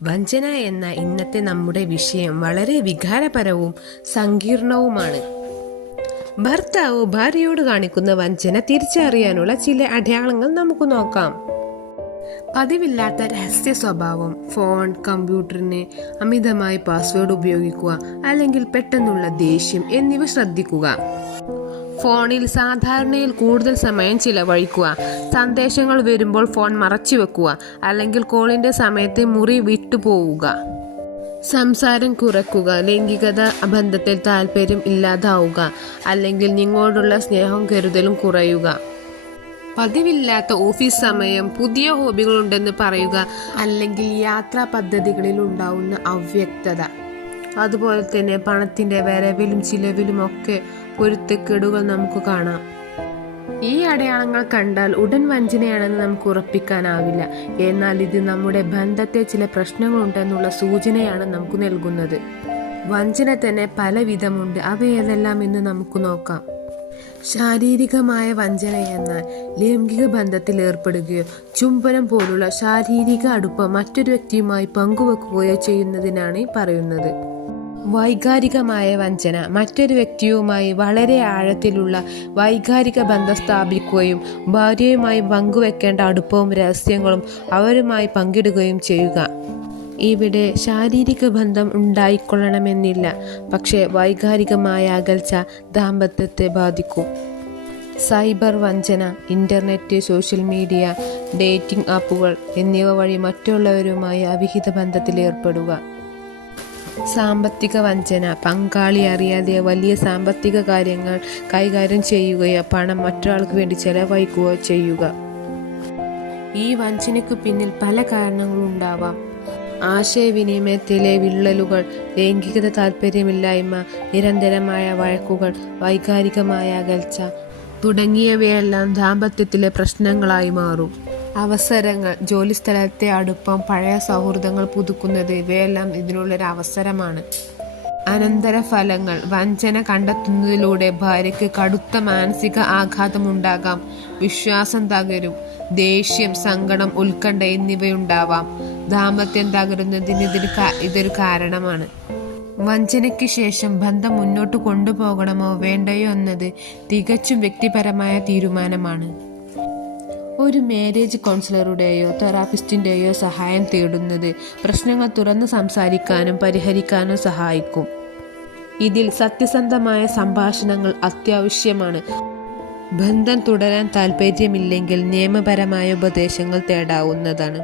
വഞ്ചന എന്ന ഇന്നത്തെ നമ്മുടെ വിഷയം വളരെ വികാരപരവും സങ്കീർണവുമാണ്. ഭർത്താവ് ഭാര്യയോട് കാണിക്കുന്ന വഞ്ചന തിരിച്ചറിയാനുള്ള ചില അടയാളങ്ങൾ നമുക്ക് നോക്കാം. പതിവില്ലാത്ത രഹസ്യ സ്വഭാവം, ഫോൺ, കമ്പ്യൂട്ടറിന് അമിതമായി പാസ്വേഡ് ഉപയോഗിക്കുക, അല്ലെങ്കിൽ പെട്ടെന്നുള്ള ദേഷ്യം എന്നിവ ശ്രദ്ധിക്കുക. ഫോണിൽ സാധാരണയിൽ കൂടുതൽ സമയം ചിലവഴിക്കുക, സന്ദേശങ്ങൾ വരുമ്പോൾ ഫോൺ മറച്ചു വെക്കുക, അല്ലെങ്കിൽ കോളിന്റെ സമയത്ത് മുറി വിട്ടുപോവുക. സംസാരം കുറയ്ക്കുക, ലൈംഗികത ബന്ധത്തിൽ താല്പര്യം ഇല്ലാതാവുക, അല്ലെങ്കിൽ നിങ്ങളോടുള്ള സ്നേഹം കരുതലും കുറയുക. പതിവില്ലാത്ത ഓഫീസ് സമയം, പുതിയ ഹോബികളുണ്ടെന്ന് പറയുക, അല്ലെങ്കിൽ യാത്രാ പദ്ധതികളിൽ ഉണ്ടാവുന്ന അവ്യക്തത. അതുപോലെ തന്നെ പണത്തിന്റെ വരവിലും ചിലവിലും ഒക്കെ പൊരുത്തക്കേടുകൾ നമുക്ക് കാണാം. ഈ അടയാളങ്ങൾ കണ്ടാൽ ഉടൻ വഞ്ചനയാണെന്ന് നമുക്ക് ഉറപ്പിക്കാനാവില്ല. എന്നാൽ ഇത് നമ്മുടെ ബന്ധത്തെ ചില പ്രശ്നങ്ങളുണ്ടെന്നുള്ള സൂചനയാണ് നമുക്ക് നൽകുന്നത്. വഞ്ചന തന്നെ പല വിധമുണ്ട്. അവയേതെല്ലാം എന്ന് നമുക്ക് നോക്കാം. ശാരീരികമായ വഞ്ചന എന്നാൽ ലൈംഗിക ബന്ധത്തിൽ ഏർപ്പെടുകയോ ചുംബനം പോലുള്ള ശാരീരിക അടുപ്പം മറ്റൊരു വ്യക്തിയുമായി പങ്കുവെക്കുകയോ ചെയ്യുന്നതിനാണ് പറയുന്നത്. വൈകാരികമായ വഞ്ചന മറ്റൊരു വ്യക്തിയുമായി വളരെ ആഴത്തിലുള്ള വൈകാരിക ബന്ധം സ്ഥാപിക്കുകയും ഭാര്യയുമായി പങ്കുവെക്കേണ്ട അടുപ്പവും രഹസ്യങ്ങളും അവരുമായി പങ്കിടുകയും ചെയ്യുക. ഇവിടെ ശാരീരിക ബന്ധം ഉണ്ടായിക്കൊള്ളണമെന്നില്ല, പക്ഷേ വൈകാരികമായ അകൽച്ച ദാമ്പത്യത്തെ ബാധിക്കും. സൈബർ വഞ്ചന, ഇന്റർനെറ്റ്, സോഷ്യൽ മീഡിയ, ഡേറ്റിംഗ് ആപ്പുകൾ എന്നിവ വഴി മറ്റുള്ളവരുമായി അവിഹിത ബന്ധത്തിൽ ഏർപ്പെടുക. സാമ്പത്തിക വഞ്ചന, പങ്കാളി അറിയാതെ വലിയ സാമ്പത്തിക കാര്യങ്ങൾ കൈകാര്യം ചെയ്യുകയോ പണം മറ്റൊരാൾക്ക് വേണ്ടി ചെലവഴിക്കുകയോ ചെയ്യുക. ഈ വഞ്ചനയ്ക്ക് പിന്നിൽ പല കാരണങ്ങളുണ്ടാവാം. ആശയവിനിമയത്തിലെ വിള്ളലുകൾ, ലൈംഗികത താല്പര്യമില്ലായ്മ, നിരന്തരമായ വഴക്കുകൾ, വൈകാരികമായ അകൽച്ച തുടങ്ങിയവയെല്ലാം ദാമ്പത്യത്തിലെ പ്രശ്നങ്ങളായി മാറും. അവസരങ്ങൾ, ജോലിസ്ഥലത്തെ അടുപ്പം, പഴയ സൗഹൃദങ്ങൾ പുതുക്കുന്നത് ഇവയെല്ലാം ഇതിനുള്ളൊരു അവസരമാണ്. അനന്തരഫലങ്ങൾ, വഞ്ചന കണ്ടെത്തുന്നതിലൂടെ ഭാര്യയ്ക്ക് കടുത്ത മാനസിക ആഘാതമുണ്ടാകാം, വിശ്വാസം തകരും, ദേഷ്യം, സങ്കടം, ഉത്കണ്ഠ എന്നിവയുണ്ടാവാം. ദാമ്പത്യം തകരുന്നതിന് ഇതൊരു കാരണമാണ്. വഞ്ചനയ്ക്ക് ശേഷം ബന്ധം മുന്നോട്ട് കൊണ്ടുപോകണമോ വേണ്ടയോ എന്നത് തികച്ചും വ്യക്തിപരമായ തീരുമാനമാണ്. ഒരു മാരേജ് കൗൺസിലറുടെയോ തെറാപ്പിസ്റ്റിൻ്റെയോ സഹായം തേടുന്നത് പ്രശ്നങ്ങൾ തുറന്ന് സംസാരിക്കാനും പരിഹരിക്കാനും സഹായിക്കും. ഇതിൽ സത്യസന്ധമായ സംഭാഷണങ്ങൾ അത്യാവശ്യമാണ്. ബന്ധം തുടരാൻ താല്പര്യമില്ലെങ്കിൽ നിയമപരമായ ഉപദേശങ്ങൾ തേടാവുന്നതാണ്.